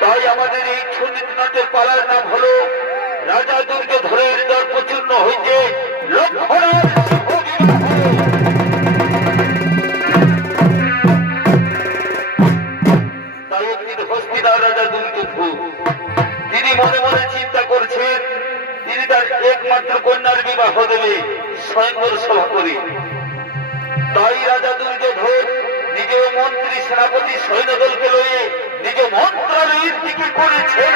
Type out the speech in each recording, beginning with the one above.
তাই আমাদের এই ছৌ নৃত্যনাট্যের পালার নাম হলো রাজা দুর্যোধনের দর্পচূর্ণ হইতে লক্ষণের তাই একদিন হস্তিনার রাজা দুর্যোধন তিনি মনে মনে চিন্তা করছেন তিনি তার একমাত্র কন্যার বিবাহ দেবে স্বয়ংবর সভা করে। তাই রাজা দুর্যোধন নিজে মন্ত্রী সেনাপতি সৈন্যদলকে লয়ে নিজ মন্ত্রালয়ের দিকে করেছেন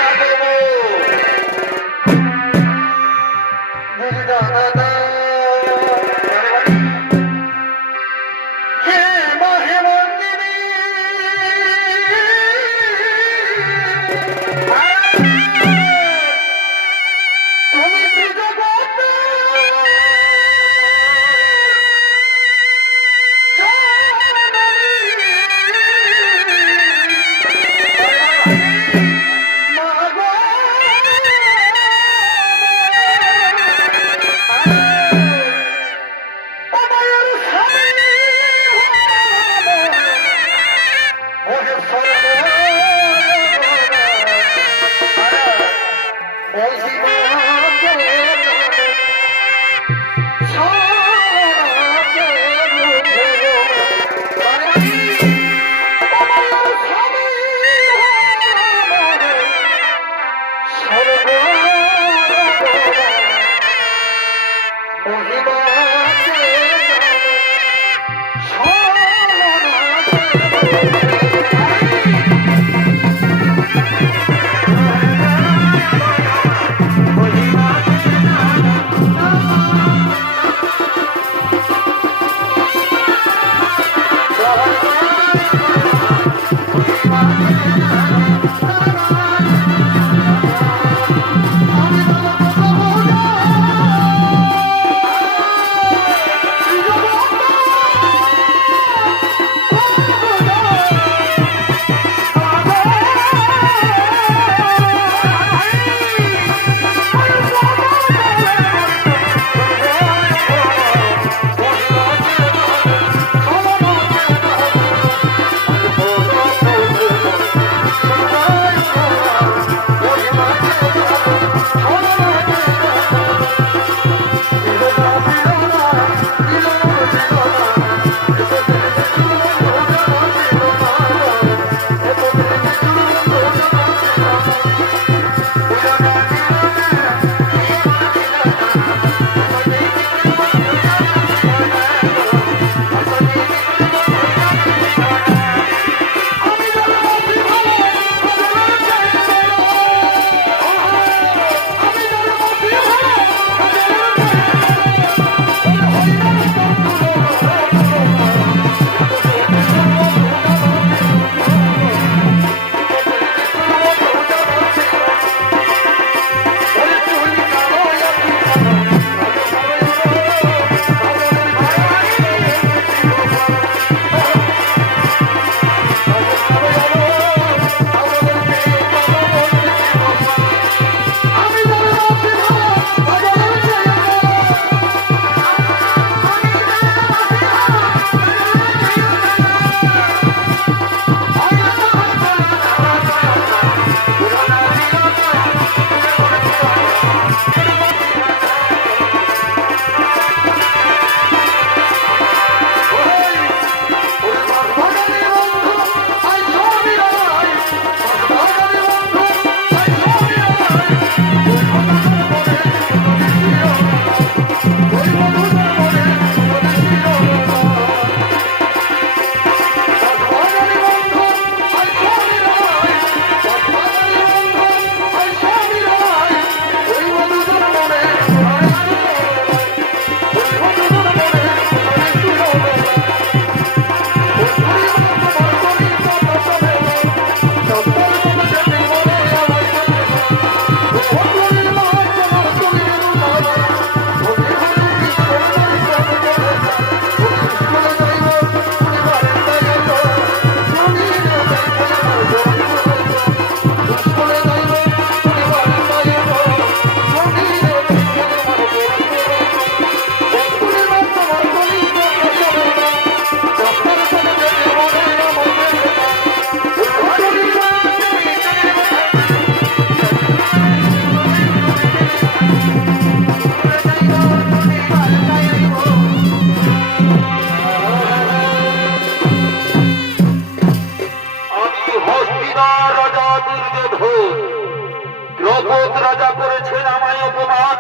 রাজা করেছেন আমায় অপমান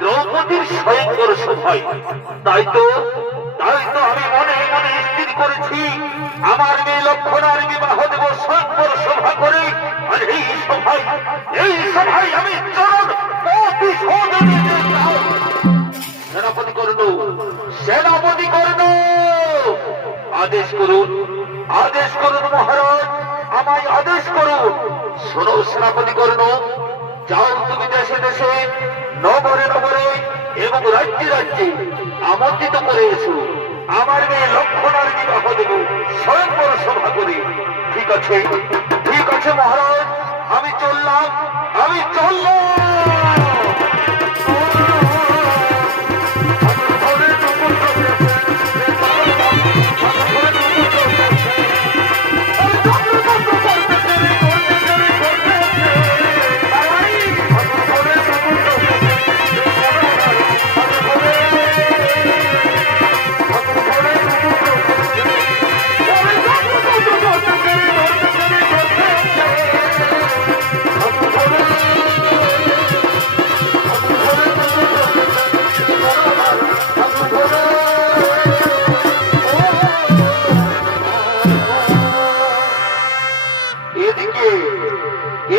দ্রৌপদীর স্বয়ংবর সভায়। তাই তো আমি মনে মনে স্থির করেছি আমার মেয়ে লক্ষণার বিবাহ দেব স্বয়ংবর সভা করে। আর এই সভায় আমি চরণ প্রতিশোধ নিতে চাই। সেনাপতি কর্ণ আদেশ করুন মহারাজ, আমায় আদেশ করুন। শোনো সেনাপতি কর্ণ, যাও তুমি দেশে দেশে নগরে নগরে এবং রাজ্যে রাজ্যে আমন্ত্রিত করে এসো। আমার মেয়ে লক্ষণার বিবাহ দেব স্বয়ংবর সভা করে। ঠিক আছে মহারাজ, আমি চললাম।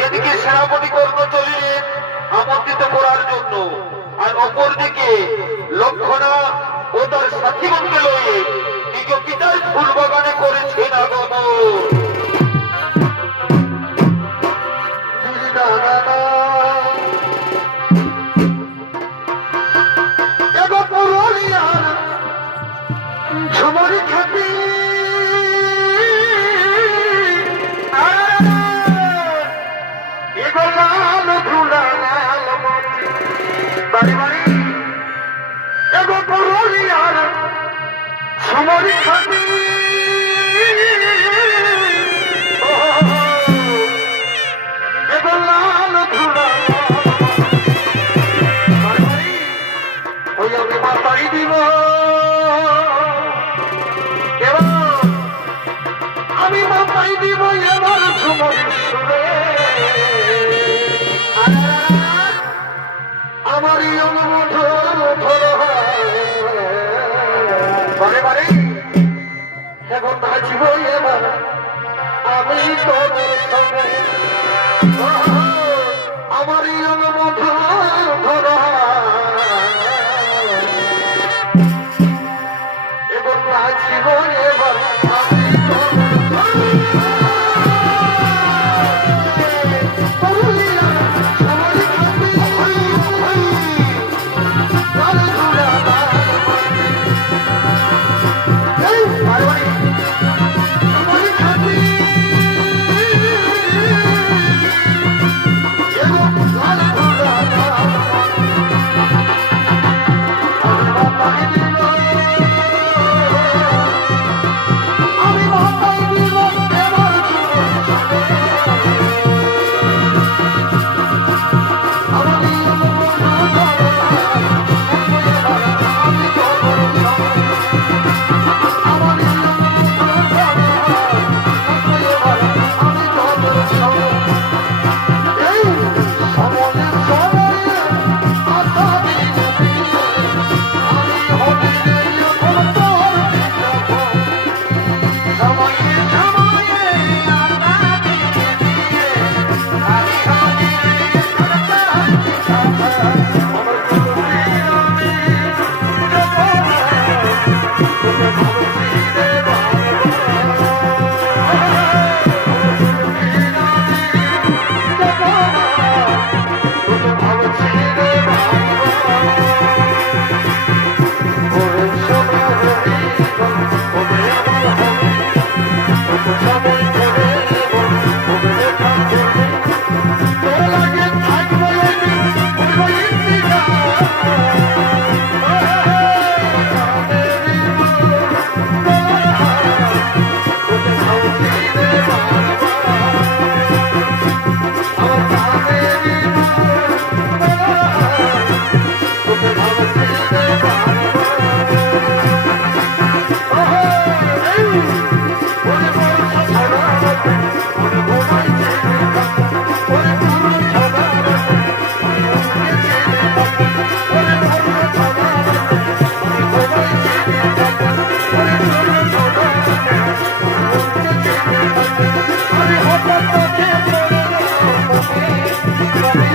এদিকে সেনাপতি কর্ণ চলিলেন আমন্ত্রিত করার জন্য, আর অপরদিকে লক্ষণা ও তার সাথীগণকে লইয়ে নিজ পিতার ফুল বাগানে করেছেন আগমন। ঝুমরি খ্যাতি বাড়ি বাড়ি এগো পুরুলিয়ার ঝুমরি খ্যাতি এগো লাল ধুলা বাড়ি বাড়ি ওই আমি মাতাই দিব। আমি মাতাই দিব এবার ঝুমরির সুরে। আমারই বারে বারে এখন নাচব এবার আমি তোর সঙ্গে। আমারই এখন নাচব এবার আমি তোর Thank you.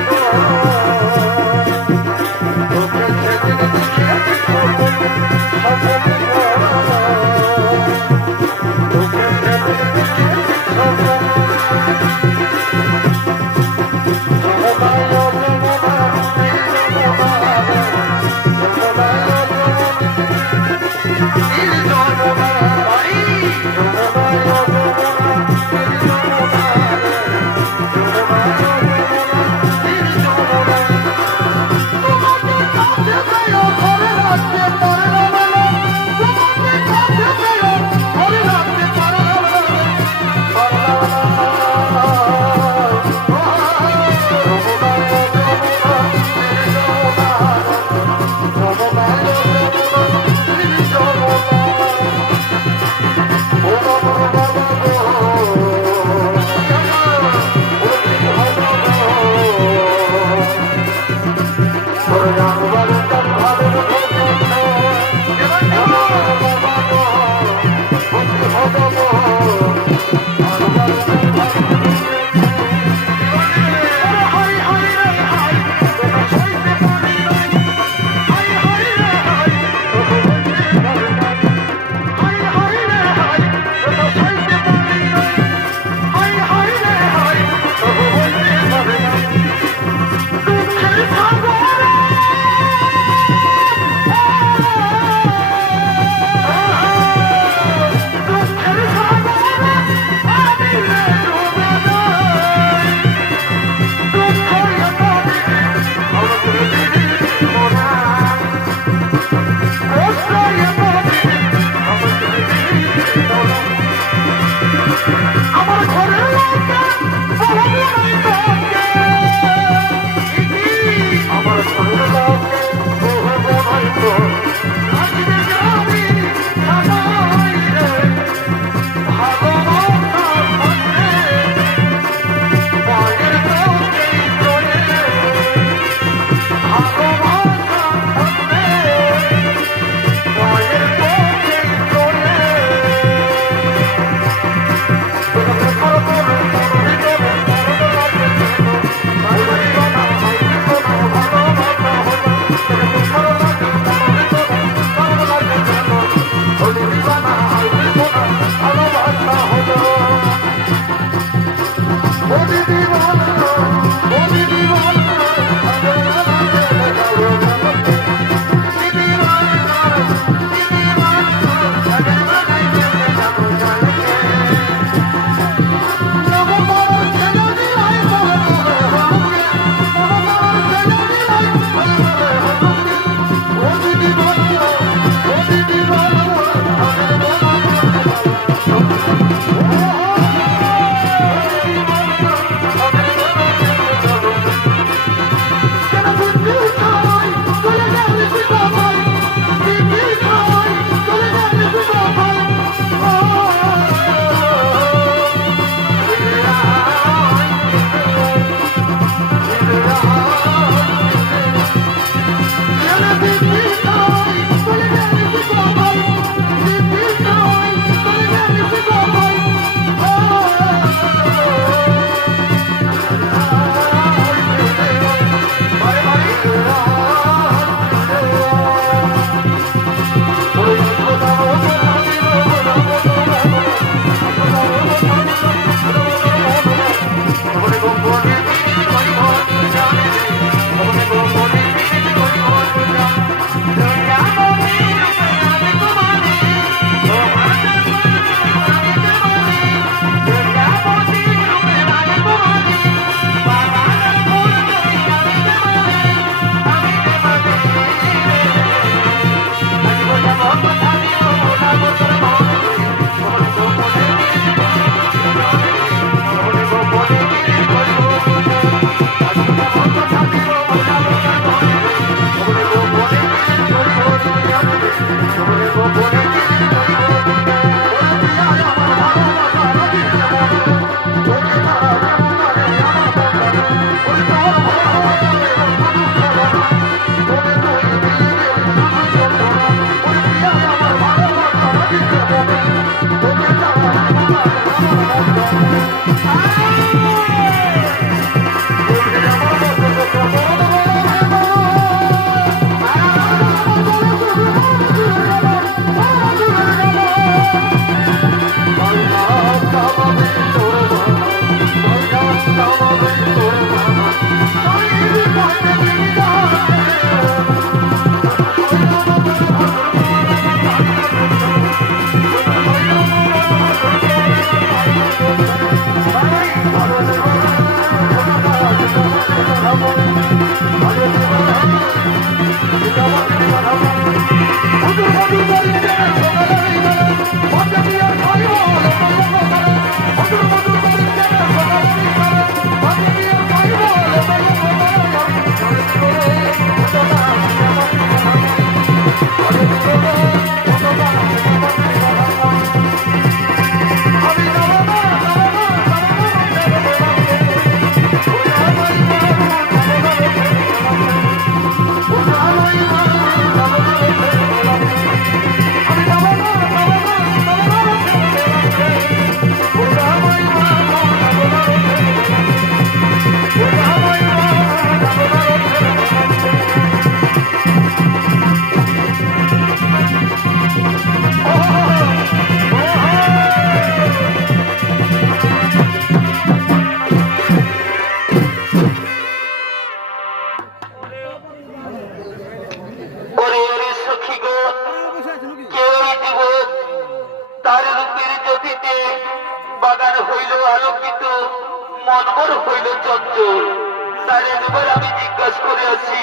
একবার আমি জিজ্ঞাসা করে আসি,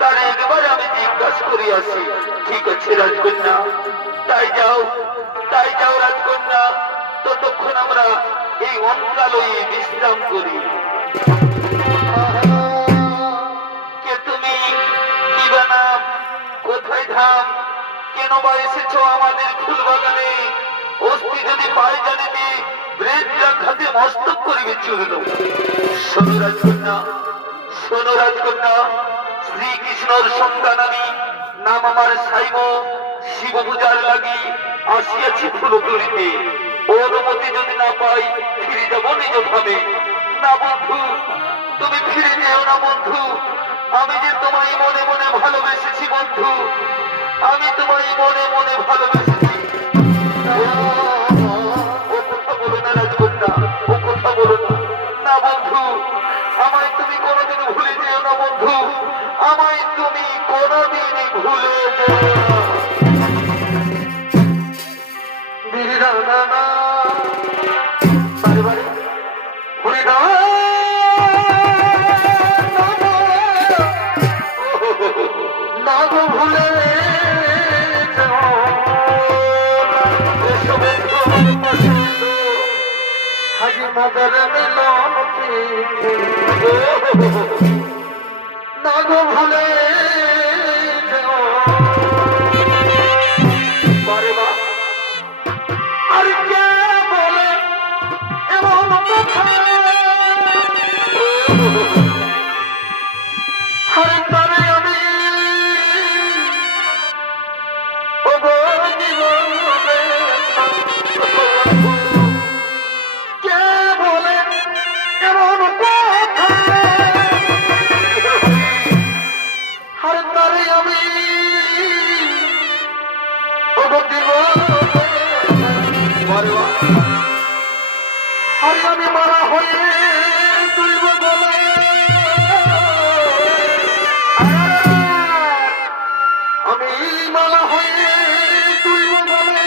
তার একবার আমি জিজ্ঞাসা করে আসি। ঠিক আছে রাজকন্যা, তাই যাও রাজকন্যা। ততক্ষণ আমরা এই অঙ্কালয়ে বিশ্রাম করি। কে তুমি? কি বা নাম? কোথায় ধাম? কেন বা এসেছো আমাদের ফুল বাগানে? অস্থি যদি পাই জানিবে, বৃদ্ধাঘাতে মস্তক করিবে চূর্ণ। শোনো রাজকন্যা, শোনো রাজকন্যা, শ্রীকৃষ্ণর সন্তান আমি, নাম আমার সাইব। শিব পূজার লাগি আসিয়াছি ফুল তুলিতে। অনুমতি যদি না পাই ফিরে যাব নিজ ভাবে। না বন্ধু, তুমি ফিরে যেও না বন্ধু। আমি যে তোমায় মনে মনে ভালোবেসেছি বন্ধু, আমি তোমায় মনে মনে ভালোবেসেছি। ও কথা বলো না রাজকন্যা, ও কথা বলো না। না বন্ধু, আমায় তুমি কোনোদিন ভুলে যেও না বন্ধু, আমায় তুমি কোনোদিন ভুলে যেও না। মদর মিলন না গো ভুলে আর কে বলে এমন কথা হরে তবে আমি আমি মারা হয়ে তুলব বলে আমি মালা হয়ে তুলব বলে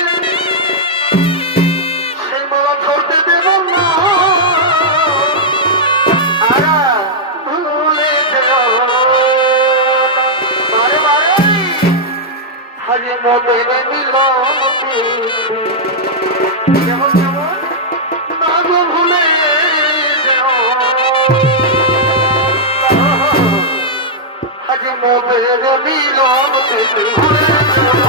সেই মালা ধরতে দেব না ভুলে যেও বারে বারে হারে মদের মিলন যেমন যেমন না গো ভুলে যেও হারে মদের মিলন ভুলে যেও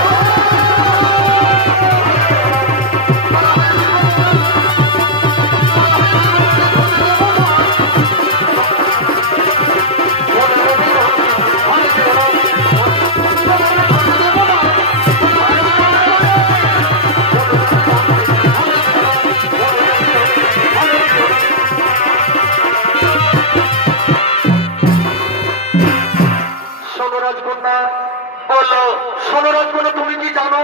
তুমি কি জানো?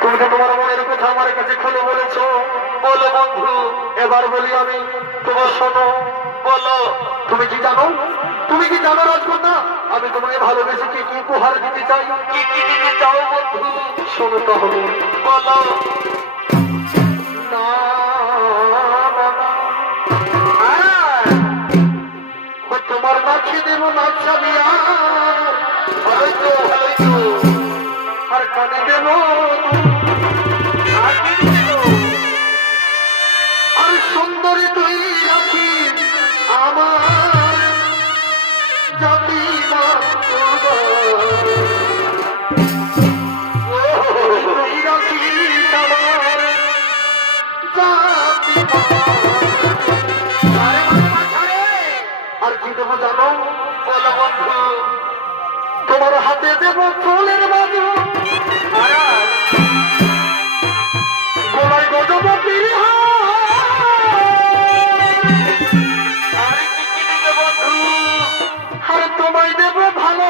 তুমি তো তোমার মনের কথা আমার কাছে খুলে বলেছো। বলো বন্ধু, এবার বলি আমি, তোমার শোনো। বলো, তুমি কি জানো? তুমি কি জানো রাজকন্যা, আমি তোমাকে ভালোবেসে কি কি উপহার দিতে চাই? কি কি দিতে চাও বন্ধু? শোনো তাহলে। বলো। না তোমার মাখিয়ে দেব না চাবিয়া আর কানে দেব আর সুন্দরী তুই রাখি আমার জাতি তুই রাখি আমার জাতি আর কি দেবো জানো? বলো বন্ধু। তোমার হাতে দেব ফুলের বাজু গোলায় গজবতীর বন্ধু আর তোমায় দেব ভালো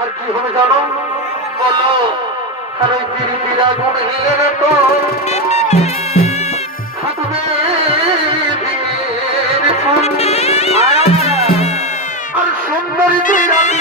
আর কি হবে জানো? বলো। আর ওই তিরিটির আগুন হিলে তো ফুটবে আর সুন্দরী রাখি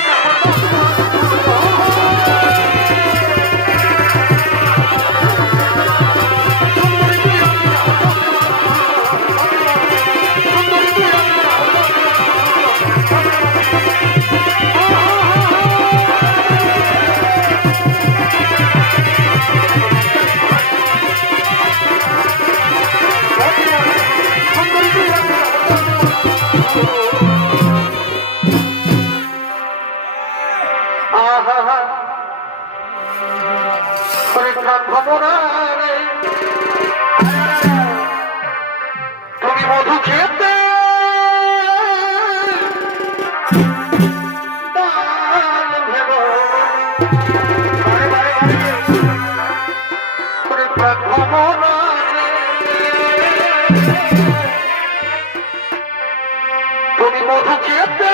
তুমি মধু খেতে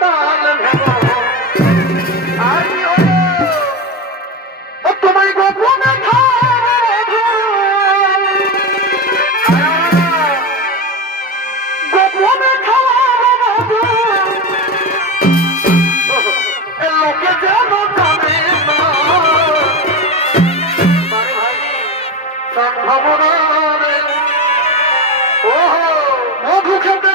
ডাল ভেবো তোমায় গোপনে গোপনে লোকে যেন জানে না ভাই ও মধু খেতে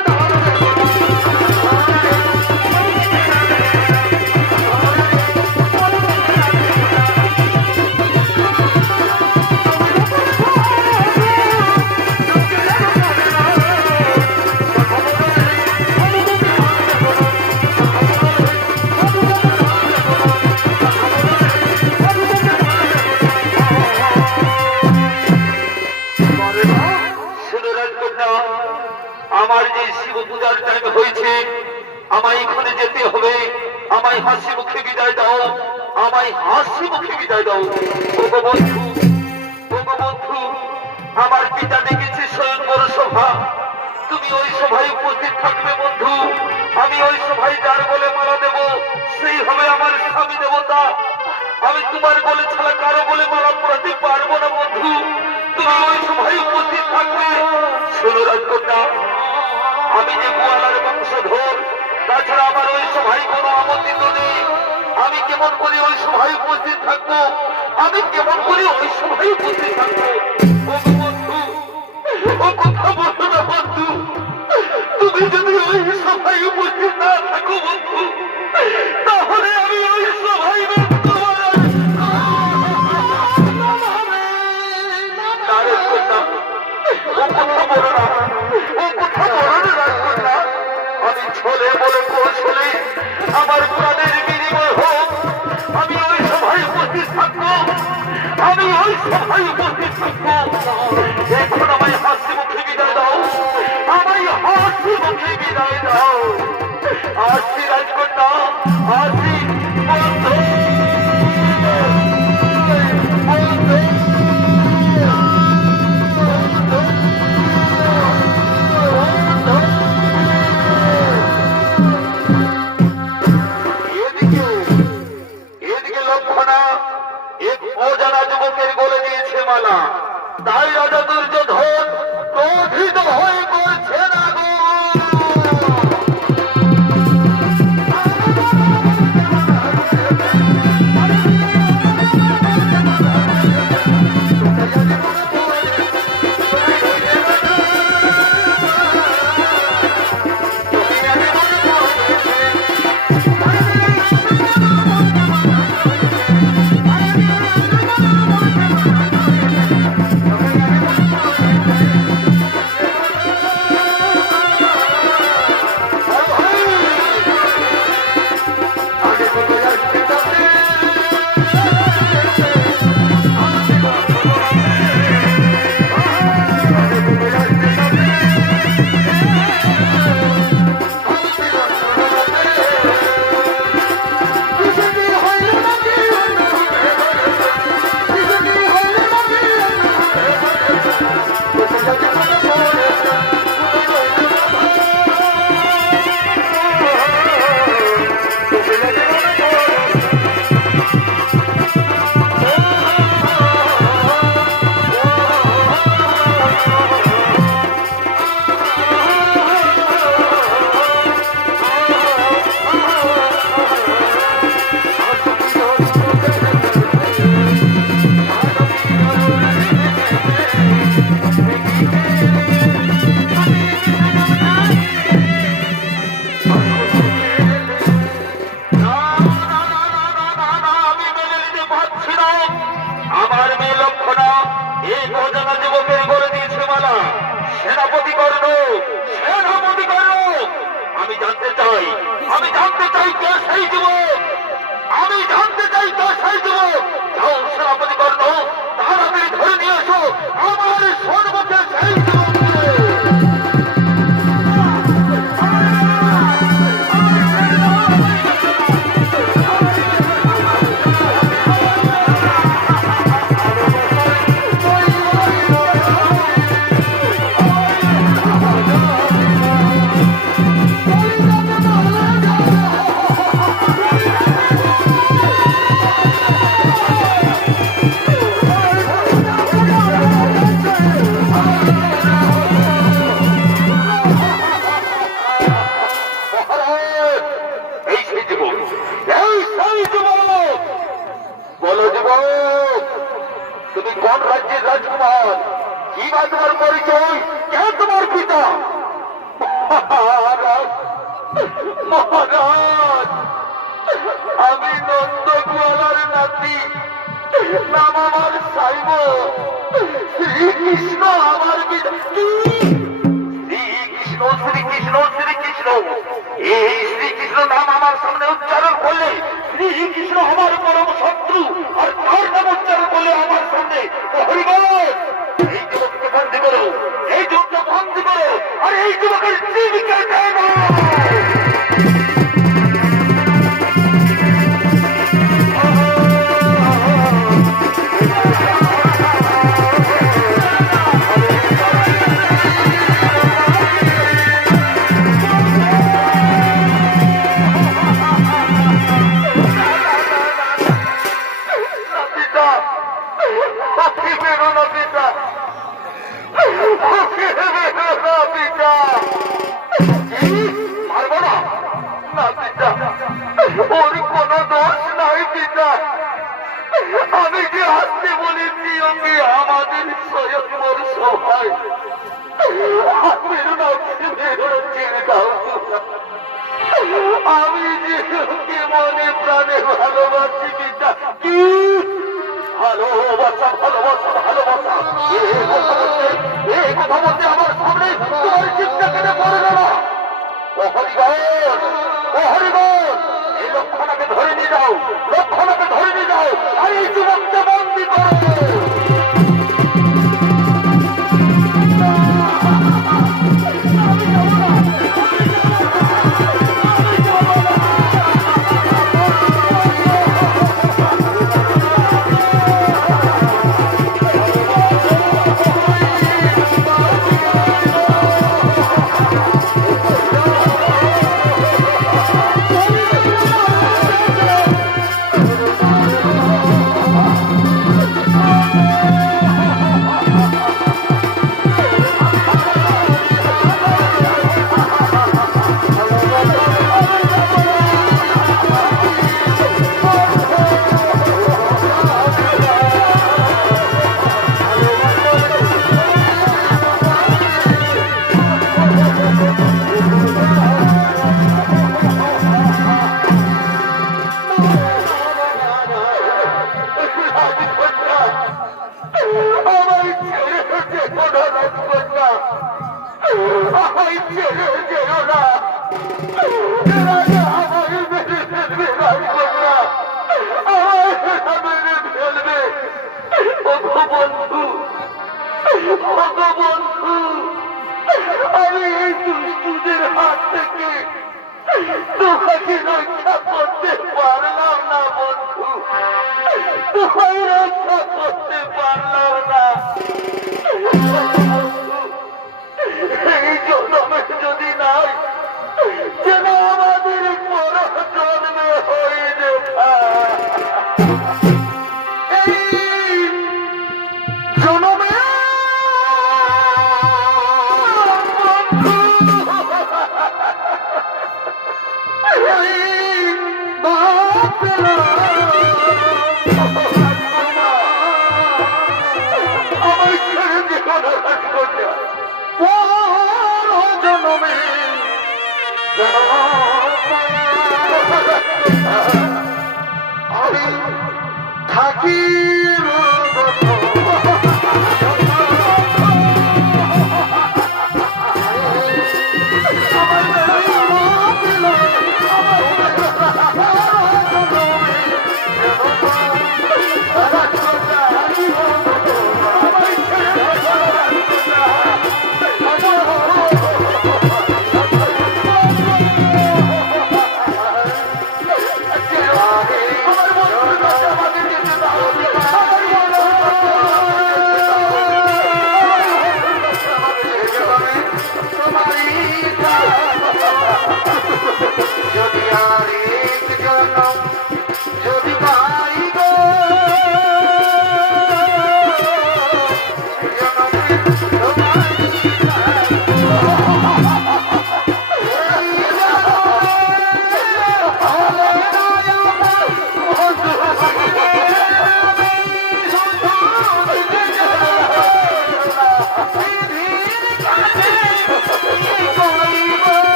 আমার যে শিব পূজার টাইম হয়েছে, আমায় এখানে যেতে হবে। আমায় হাসি মুখে বিদায় দাও, আমায় হাসি মুখে বিদায় দাও। ওগো বন্ধু, ওগো বন্ধু, আমার পিতা ডেকেছে স্বয়ংবর সভা, তুমি ওই সভায় উপস্থিত থাকবে বন্ধু। আমি ওই সভায় যার বলে মালা দেব, সেই হবে আমার স্বামী দেবতা। আমি তোমার বলে ছাড়া কারো বলে মালা পড়াতে পারবো না বন্ধু। তুমি ওই সভায় উপস্থিত থাকবে। শোনো রাজকন্যা, আমি যে গোয়ালার বংশধর, তাছাড়া আমার ওই সভায় কোনো আমন্ত্রিত নেই। আমি কেমন করে ওই সভায় উপস্থিত থাকবো? আমি কেমন করে ওই সভায় উপস্থিত থাকবো? ও বন্ধু, ও কথা বলো না বন্ধু। তুমি যদি ওই সভায় উপস্থিত না থাকো বন্ধু, তাহলে আমি ওই সভায় ছলে বলে কৌশলে আমার প্রাণের বিনিময় হোক, আমি ওই সভায় উপস্থিত থাকবো। আমি ওই সভায় উপস্থিত থাকবো। এখন আমায় হাসি মুখে বিদায় দাও, আমায় হাসি মুখে বিদায় দাও। আসি রাজকন্যা, আসি বন্ধু। অজানা যুবকের গলে দিয়েছে মালা, তাই রাজা দুর্যোধন ক্রোধিত হয়ে করছে না গো। কোন রাজ্যের রাজকুমার? কি বা তোমার পরিচয়? কে তোমার পিতা? মহারাজ, মহারাজ, আমি নন্দগোয়ালার নাতি, নাম আমার সাইব। শ্রীকৃষ্ণ আমার পিতা। শ্রীকৃষ্ণ, শ্রীকৃষ্ণ, শ্রীকৃষ্ণ, এই শ্রীকৃষ্ণ নাম আমার সামনে উচ্চারণ করলে শ্রীকৃষ্ণ আমার পরম শত্রু, আর তার নাম উচ্চারণ করলে আমার সামনে হরিবল। এই যুবককে বন্দী করো, এই যুবককে বন্দী করো, আর এই যুবকের জীবিকা দেয় না। আমি যে আসতে বলেছি ওকে আমাদের স্বয়ংবর সভায় আমি যে ওকে মনে প্রাণে ভালোবাসি পিতা। কি ভালোবাসা, ভালোবাসা, ভালোবাসা! এই কথা বলতে আমার সামনে তোমার চিন্তা কেটে পড়ে গেল। ও হরিবল, ও হরিবল, এই লক্ষণাকে ধরে নিয়ে যাও, লক্ষণাকে ধরে নিয়ে যাও, আর এই যুবককে বন্দী করো। আমি এই দুষ্টুদের হাত থেকে তোমাকে রক্ষা করতে পারলাম না বন্ধু, তোমায় রক্ষা করতে পারলাম না। এই জন্মে যদি নাই, যেন আমাদের পর জন্মে হয়ে দেখা। আমি থাকি আমাকে যেতে দাও।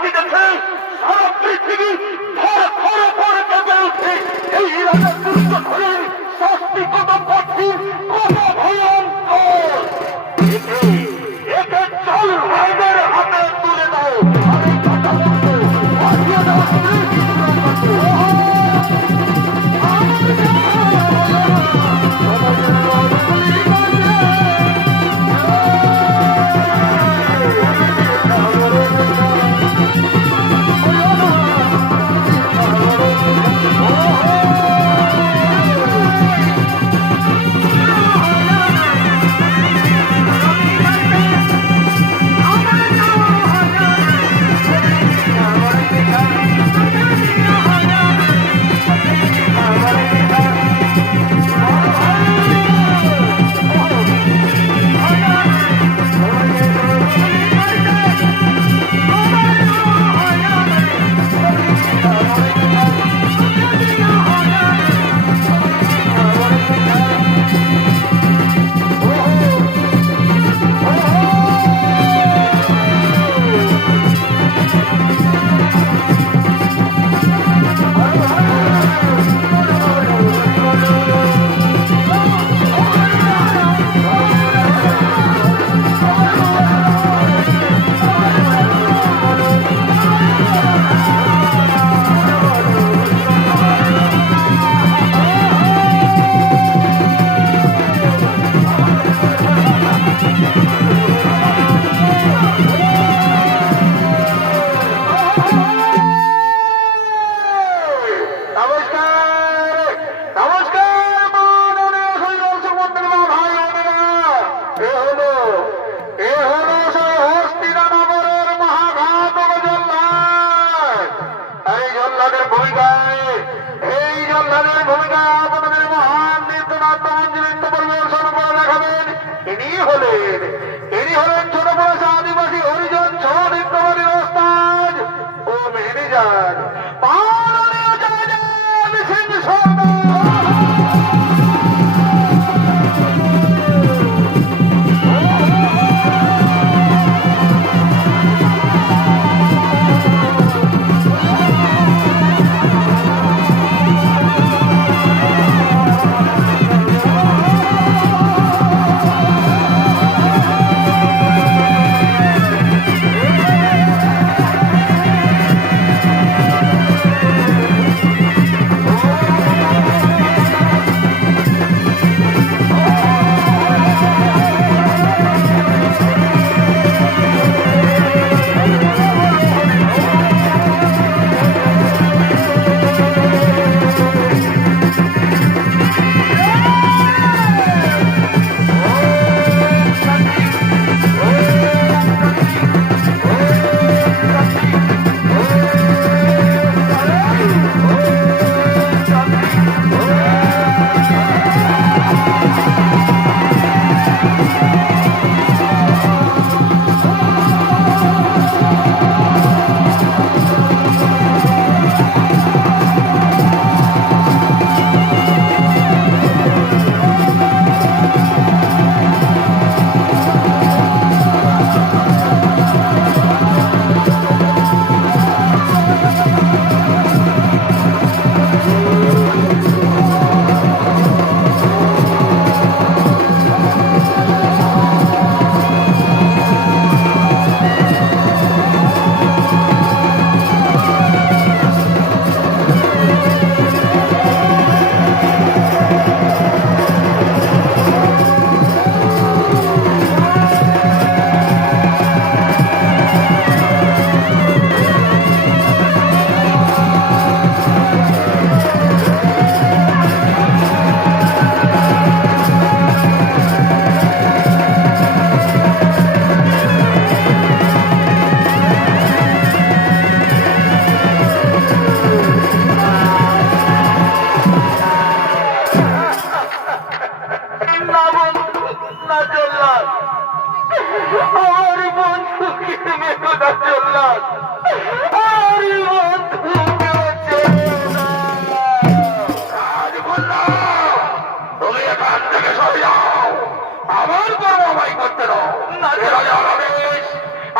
শাস্তি দেখে সারা পৃথিবী থর থর করে কেঁপে ওঠে। এই রাজা দুর্যোধনের শাস্তি কত কঠিন, কত ভয়ঙ্কর। একে একে চল ভাইদের হাতে তুলে দাও। আর এই কথা বলতে বাজিয়ে দাও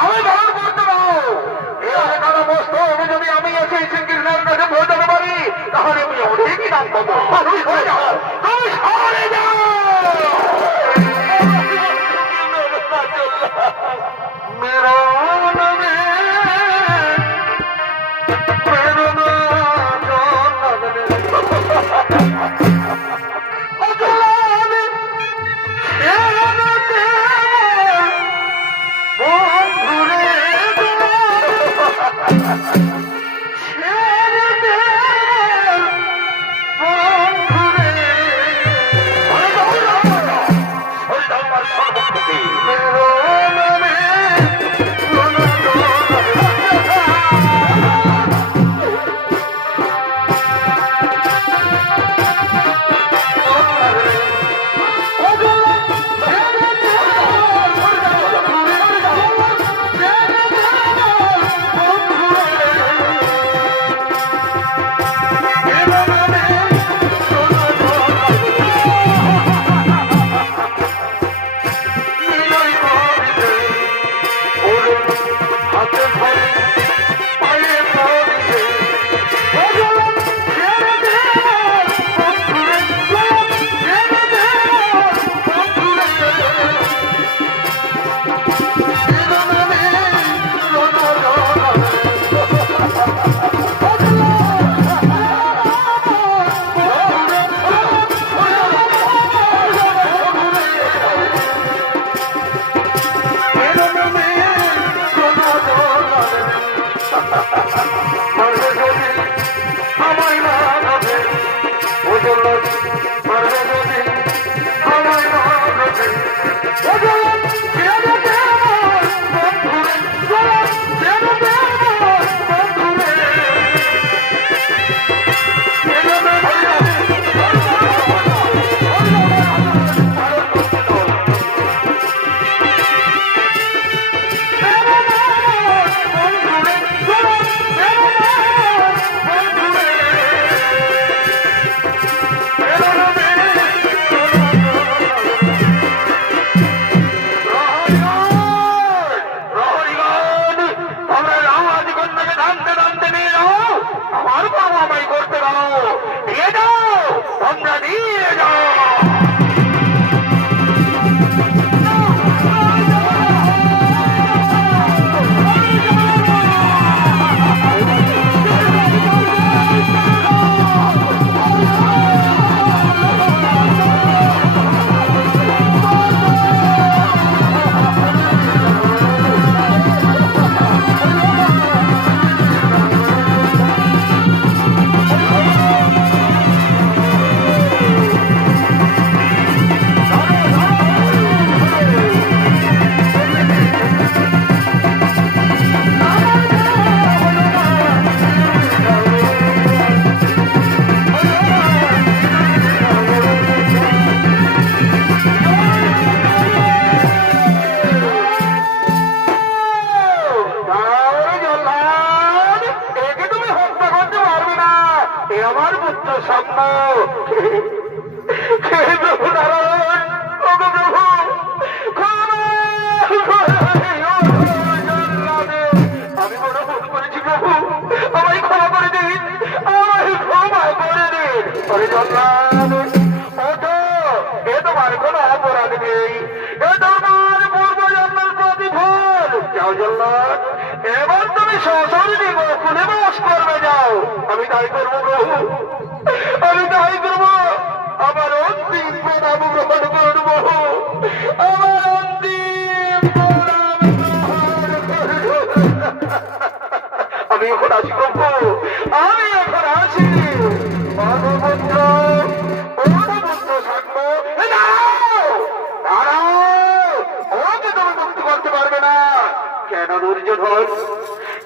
আমি পালন করতে পারো। मेरा नाम है मेरा नाम এবার তুমি সশরীরে গোকুলে বাস করবে যাও। আমি তাই করবো প্রভু, আমি তাই করবো। আমার অন্তিম প্রণাম গ্রহণ করবো, আমার অন্তিম প্রণাম গ্রহণ করবো। আমি এখন আসি প্রভু, আমি এখন আসি। অনুপুত্র অনুপুত্র থাকবো। দাঁড়াও, ওকে তুমি মুক্তি করতে পারবে না। কেন দুর্যোধন,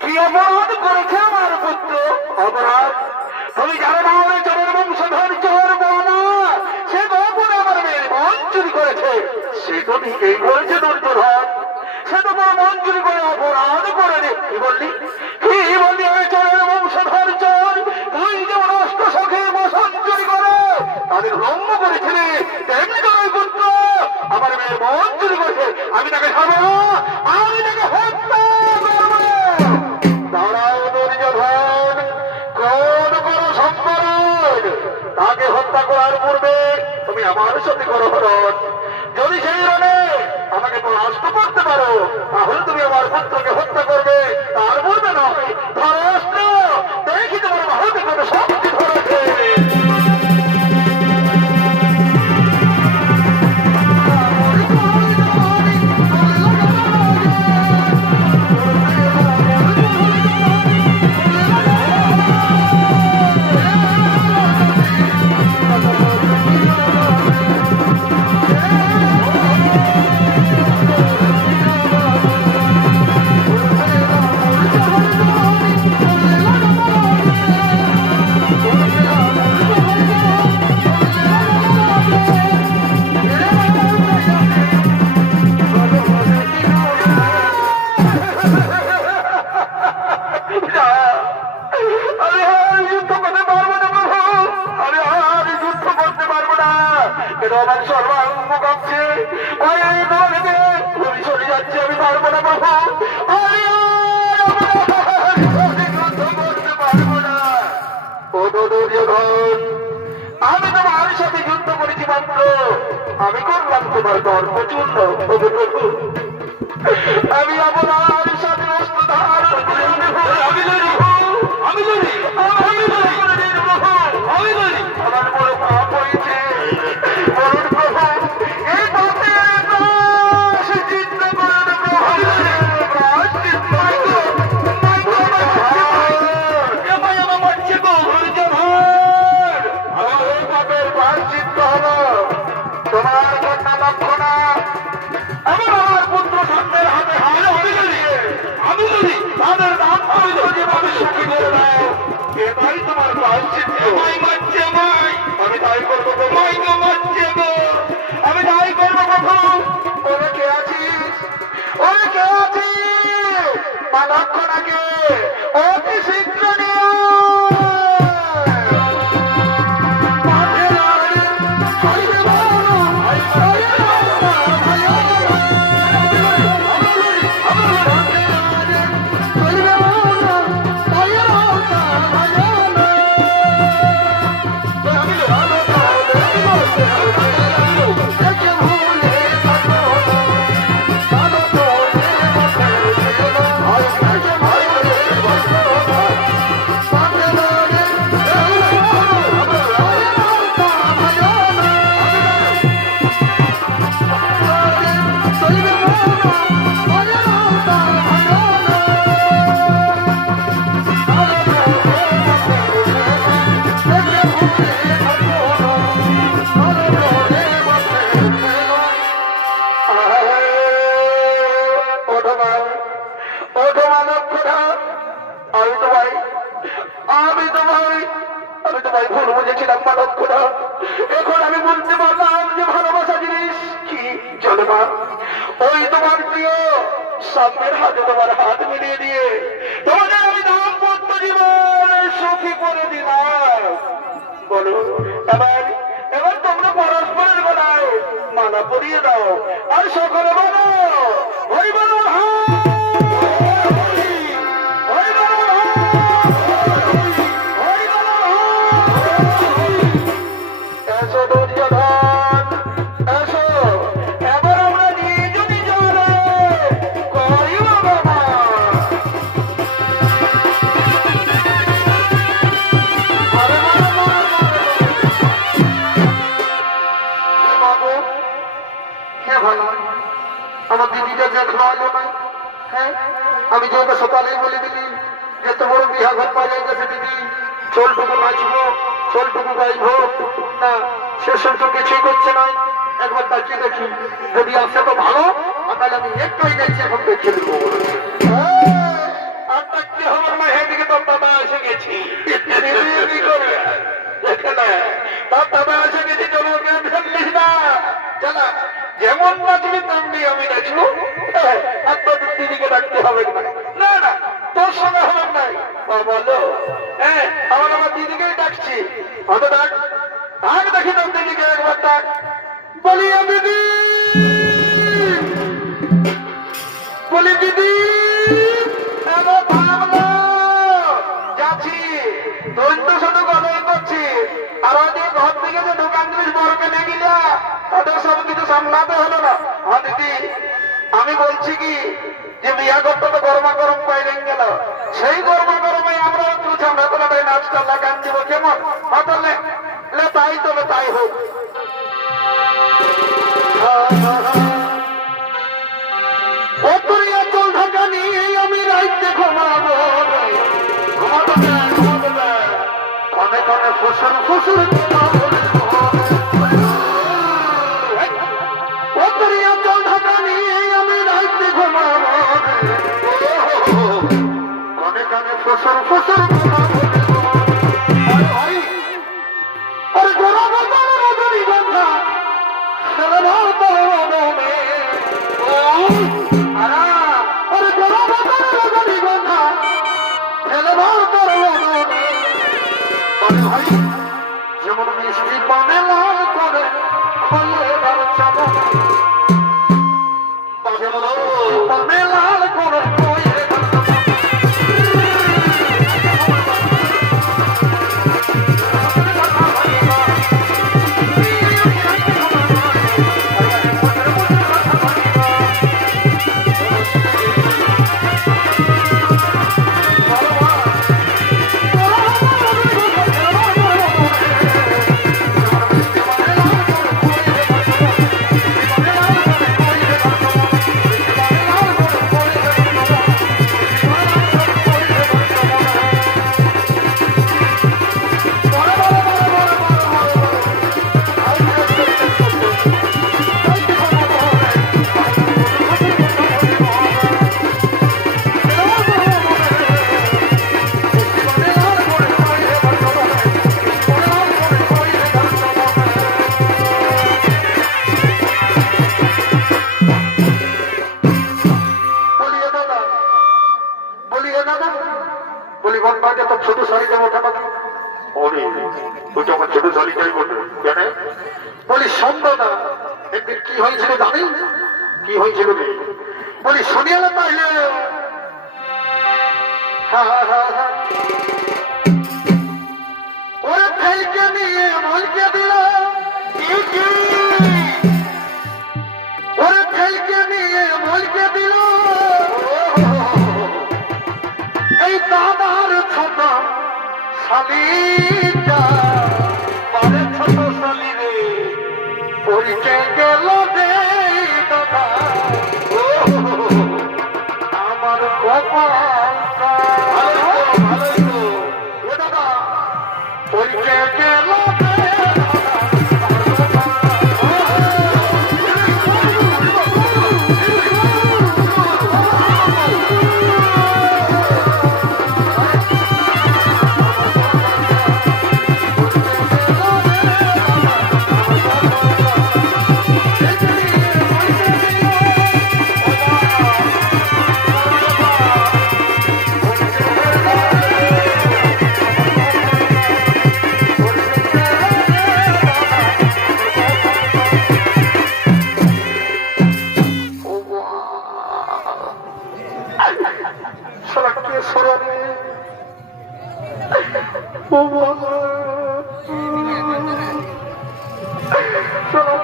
কি অপরাধ করেছে আমার পুত্র? অপরাধ তুমি জানো না? ওই চোরের বংশধর চোর বলা, সে গোপনে আমার মেয়ের মন চুরি করেছে। সে তো ঠিকই করেছে দুর্যোধন, সে তো মন চুরি করে অপরাধ করেনি। কি বললি, কি বললি? ওই চোরের বংশধর চোর, তুই যেমন অষ্ট সখে বসন চুরি করে তাদের রম্য করেছিলি, তেমনি করে পুত্র আমার মেয়ের মন চুরি করেছে। আমি তাকে খাবো না, আমি তাকে হত্যা করবো। দাঁড়াও দুর্যোধন, কোন করো সম্বরণ। তাকে হত্যা করার পূর্বে তুমি আমার সাথে করো হরণ। যদি সেই রণে আমাকে পরাস্ত করতে পারো তাহলে তুমি আমার পুত্রকে হত্যা করবে, তার বলবে নয় ধরো অস্ত্র, দেখি তোমার বাহুতে কত শক্তি ধরেছে। আমি আর যুদ্ধ করতে পারবো না প্রভু, আমি আর যুদ্ধ করতে পারবো না, এটা আমার সর্বাঙ্গ কাঁপছে, আমি সরে যাচ্ছি, আমি পারবো না প্রভু, আমি যুদ্ধ করতে পারবো না। ও দুর্যোধন, আমি তোমার সাথে যুদ্ধ করেছি মাত্র, আমি করলাম তোমার গর্ব চূর্ণ প্রভু প্রভু, আমি আপনার সাথে অস্ত্র ধারণ করে আমি লড়ি, আমি লড়ি, আমি লড়ি, আমি লড়ি, আমার বড় পাপ হয়েছে, বলুন প্রভু এই পাপের প্রায়শ চিন্তা করেন প্রভু, তোমার কন্যা লক্ষণা আমি আমার পুত্র সামনের হাতে হারে আমি যদি তাদের নাম আমি যদি আমি সুখী করে দাও, এটাই তোমার প্রায়শ্চিত্ত। আমি তাই করবো আমি তাই করবো প্রভু। ওরে কে আছিস, ওরে কে আছিস, মা লক্ষণাকে অতি শীঘ্র নিয়ে ভুল বুঝেছিলাম মানব খোদা, এখন আমি বলতে পারলাম যে ভালোবাসা জিনিস কি। চলো মা, ওই তোমার প্রিয় সামনের হাতে তোমার হাত মিলিয়ে দিয়ে তোমাদের আমি দাম্পত্য জীবন সুখী করে দিলাম। বলো এবার, এবার তোমরা পরস্পরের গলায় মালা পরিয়ে দাও আর সকলে বলো হরি বল আমার দিদিটা যে খাওয়ালো না, হ্যাঁ আমি যে ওকে সকালেই বলে দিলি যে তোমার বিহা ঘর পাওয়া গেছে দিদি, চলটুকু নাচবো চলটুকু গাইবো, না সেসব তো কিছুই করছে না। একবার তাকিয়ে দেখি, যদি আসে তো ভালো, তাহলে আমি একটাই গেছি এখন দেখে দিব। আর তাকতে হবে না, এদিকে তোর দাদা এসে গেছি, কি করবে দেখে না তার দাদা এসে গেছি, চলো জ্ঞান ফেললিস না, চলা যেমন নাচবি তেমনি আমি নাচবো, আর তোর দিদিকে ডাকতে হবে না, না তোর সঙ্গে হবে নাই বলো, হ্যাঁ আমার আমার দিদিকেই ডাকছি, হয়তো ডাক ডাক দেখি তোর দিদিকে একবার ডাক, বলি দিদি, বলি দিদি যাচ্ছি, তুই তো শুধু গলাই করছিস, আর ওই যে ঘর থেকে যে দোকান জিনিস বড়কে নিয়ে গেলে তাদের সব কিছু সামলাতে হলো না। হ্যাঁ দিদি, আমি বলছি কি যে বিয়া করতে তো গরমা গরম পাইলেন গেল, সেই গরমা গরমে আমরা একটু ঠান্ডা তোলাটাই নাচটা লাগান দিব কেমন? তাহলে তাই তবে তাই হোক। অতরিয়া চল ঢাকা নিয়ে আমি রাইতে ঘুমাবো, ঘুমাবো না, ঘুমাবো না, কনে কনে ফুসুর ফুসুর অতরিয়া চল ঢাকা নিয়ে আমি রাইতে ঘুমাবো, কনে কনে ফুসুর ফুসুর ঘুমাবো। আরে গোরা বাজার রজনীগন্ধা ছেলে ভালো যেমন মিষ্টি পানে লাল করে পানে লাল করে ছোট শাড়িটা ওঠা পাখি ওইটা আমার ছোট শাড়িটাই বটে কেন বলি সন্ধ্যা না একদিন কি হয়েছিল জানি কি হয়েছিল বলি শুনিয়ালে পাইলে ওরে ফেলকে নিয়ে মলকে দিল ওরে ফেলকে নিয়ে মলকে দিল এই দাদার ছোট শালিটা পারে ছোট শালি রে পরিচে গেল রে দাদা আমার কপালটা ভালোই তো এ দাদা পরিচে গেল রে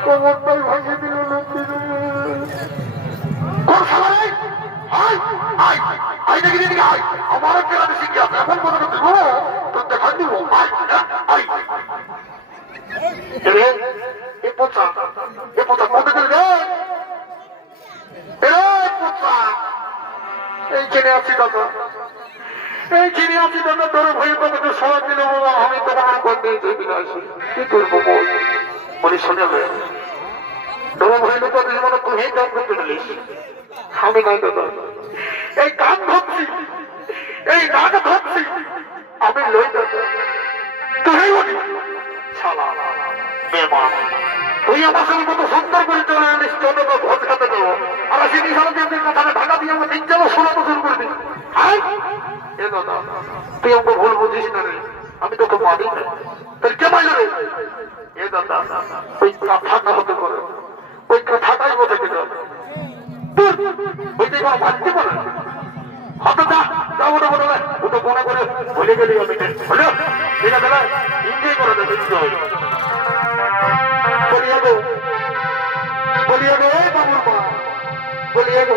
কোমরটাই ভাঙিয়ে দিল লোকটি আমার গ্রামে শিখে আছে এখন কথা তোর দেখা দিব এইখানে আছি দাদা এইখানে আছি দাদা তোর ভয় কথাকে সবাই দিল বাবা আমি তোমার করতে আসি কি করবো বলি শোনে তোমার ভয় কথা জীবনে তুমি দাম করতে চলিস আমি নাই দাদা এই কান ধরছি এই নাক ধরছি আমি লই দাদা তুই বলি শালা বেমান তুই আমার সঙ্গে কত সুন্দর করে চলে আনিস চলে তো ভোজ খাতে যাবো আর সেদিন সারা দিন কথাটা ঢাকা দিয়ে আমার তিন চালো 16 বছর করবি এ দাদা তুই আমাকে ভুল বুঝিস না রে আমি তোকে মানি না তাহলে কে মাইল রে এ দাদা ওই কথাটা হতে পারে ওই কথাটাই বোঝা কে যাবে ওইটা কোনো মানতে পারে হয়তো যা ওটা বলে ওটা মনে করে ভুলে গেলি আমি ঠিক আছে না এনজয় করে দেবে এনজয় বলিয়া গো এই বাবুর মা বলিয়া গো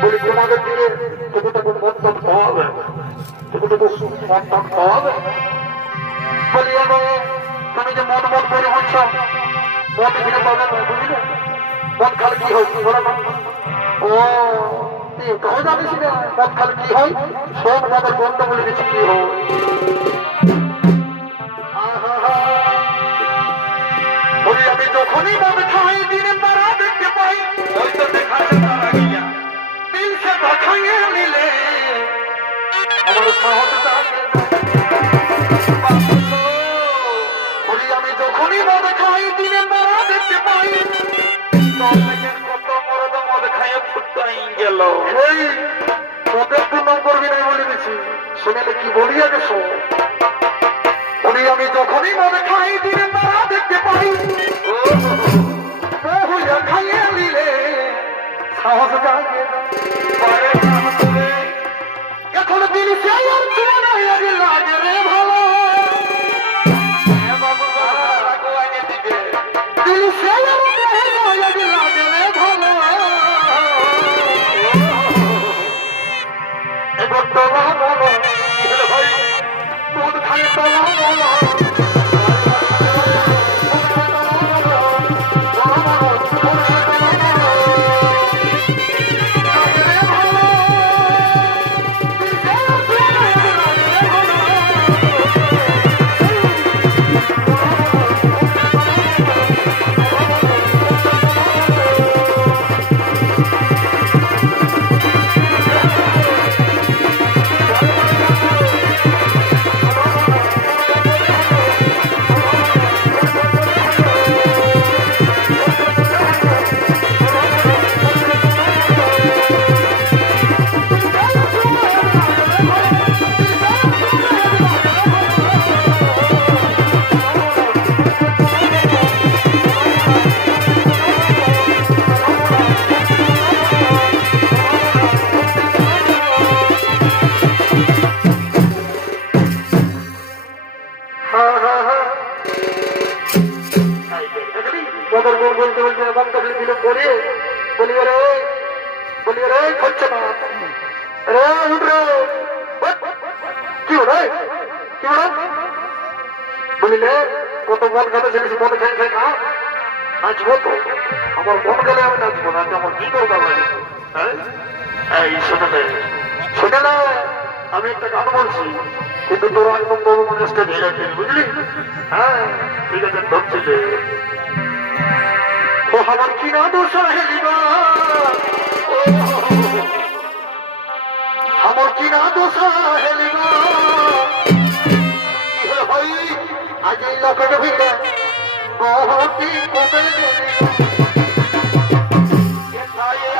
বলি তোমাদের দিকে ততটুকু মন্তব্য হবে ততটুকু মন্তব্য হবে বলিয়া গো তুমি যে মন করে হচ্ছ মন ফিরে পাবে না বুঝলে মন খালে কি হয় বলো না ও কখন জানিস না মন খালে কি হয় সব আমাদের বন্ধ বলে দিচ্ছি কি হয় বলি আমি যখনই মন খাই দিনে তারা দেখতে পাই হয়তো দেখা তারা গিয়া দিল সে খাইয়ে নিলে আমার সাহস জাগে বলি আমি যখনই মদ খাই দিনে তারা দেখতে পাই কত মরদ মদ খাইয়ে ফুটাই গেল এই মদের তো নম্বর বিনাই বলে দিচ্ছি শুনেলে কি বলিয়া গেছো বলি আমি যখনই মদ খাই দিনে তারা দেখতে পাই বহুয়া খাইয়ে নিলে সাহস জাগে এখন দিন সে আর তুলনায় আগে লাগে রে ভালো দিল সে আর তুলনায় আগে লাগে রে ভালো এবার তোমা বলো ভাই মদ খাইয়ে তোমা বলো বলিলে কত মন খাতে ছেলে মন খাই খাই না নাচবো তো আমার মন গেলে আমি নাচবো না আমার কি করবার লাগে এই শোনে না আমি একটা গান বলছি কিন্তু তোরা একদম বড় মানুষকে ভেঙে দিন বুঝলি হ্যাঁ ঠিক আছে ধরছিলে ও আমার কি না দোষ হেলিবা আমার কি না দোষ হেলিবা হই আজ এই লোকের ভিড়ে বহুটি কমে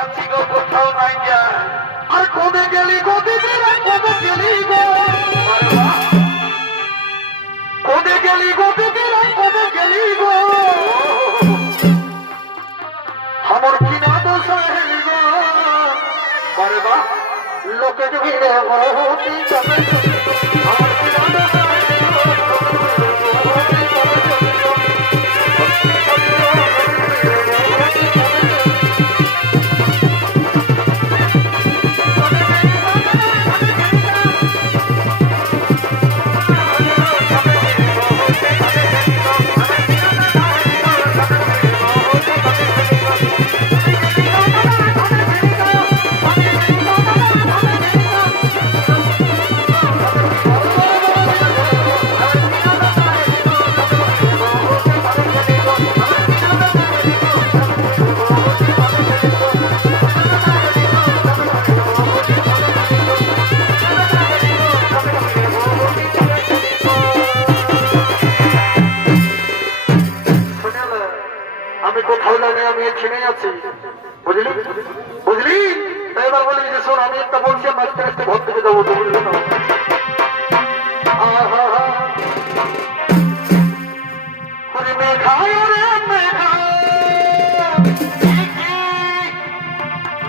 আছি গো কোথাও নাই যা আর কমে গেলি কমে গেলি কমে গেলি গো কমে গেলি কমে গেলি কমে গেলি গো আমার কি না দোষ হেলি গো বারে বা লোকের ভিড়ে বহুটি কমে আমার কি না দোষ আমি কোথাও জানি আমি এখানেই আছি বুঝলি বুঝলি এবার বলি যে শোন আমি একটা বলছি মাঝখানে একটা ঘর থেকে যাবো তো বুঝলি না মেঘায় রে মেঘা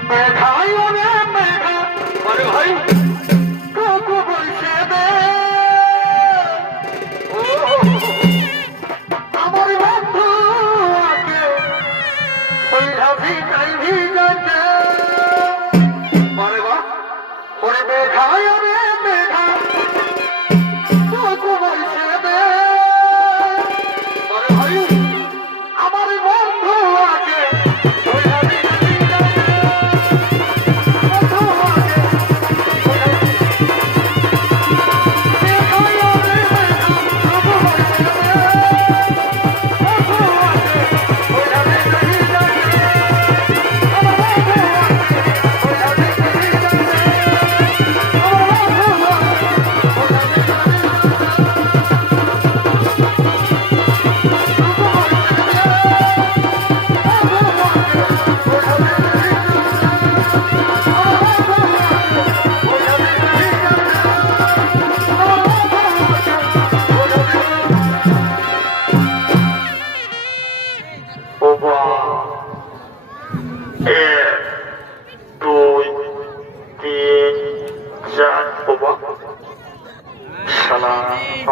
মেঘায় রে মেঘা আরে ভাই কাকু বলছে দে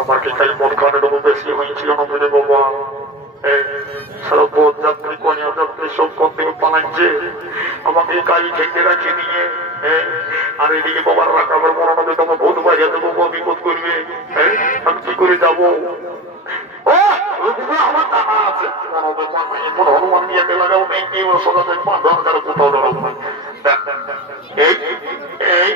আমার কি খালি মন খাওয়ানোটুকু বেশি হয়েছিল না বুঝে বাবা? সারা বোধ যাত্রী কন্যা যাত্রী সব কোন থেকে পালাচ্ছে, আমাকে গাড়ি ঠেকে রাখে নিয়ে। আর এদিকে বাবার রাখাবার মনে হবে তোমার ভূত বাড়িয়ে দেবো, বিপদ করবে। আমি কি করে যাবো? আমার জানা আছে হনুমান নিয়ে লাগাও নেই, কি সোজা দরকার কোথাও দাঁড়াবো না। এই এই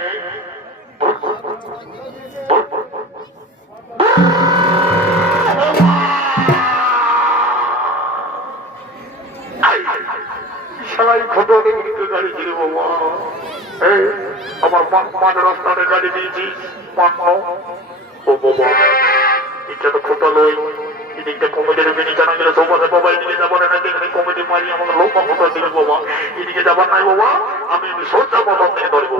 সবাই খোঁজে উঠতে গাড়ি ছিল বাবা। আমার মাঝ রাস্তাতে গাড়ি দিয়েছিস মান্য। ও বাবা এটা তো খোঁটা লই, এদিকটা কমিটির বেনি জানা গেলে সবাই বাবা এদিকে যাবার না, যেখানে কমিটি মারি আমাকে লোক খোঁটা দিলে বাবা, এদিকে যাবার নাই বাবা, আমি সোজা বাবা থেকে ধরবো।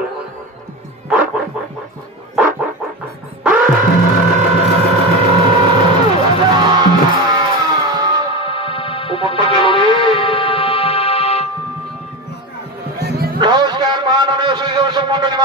নমস্কার, মাননীয় সুযোগ মন্ডলী।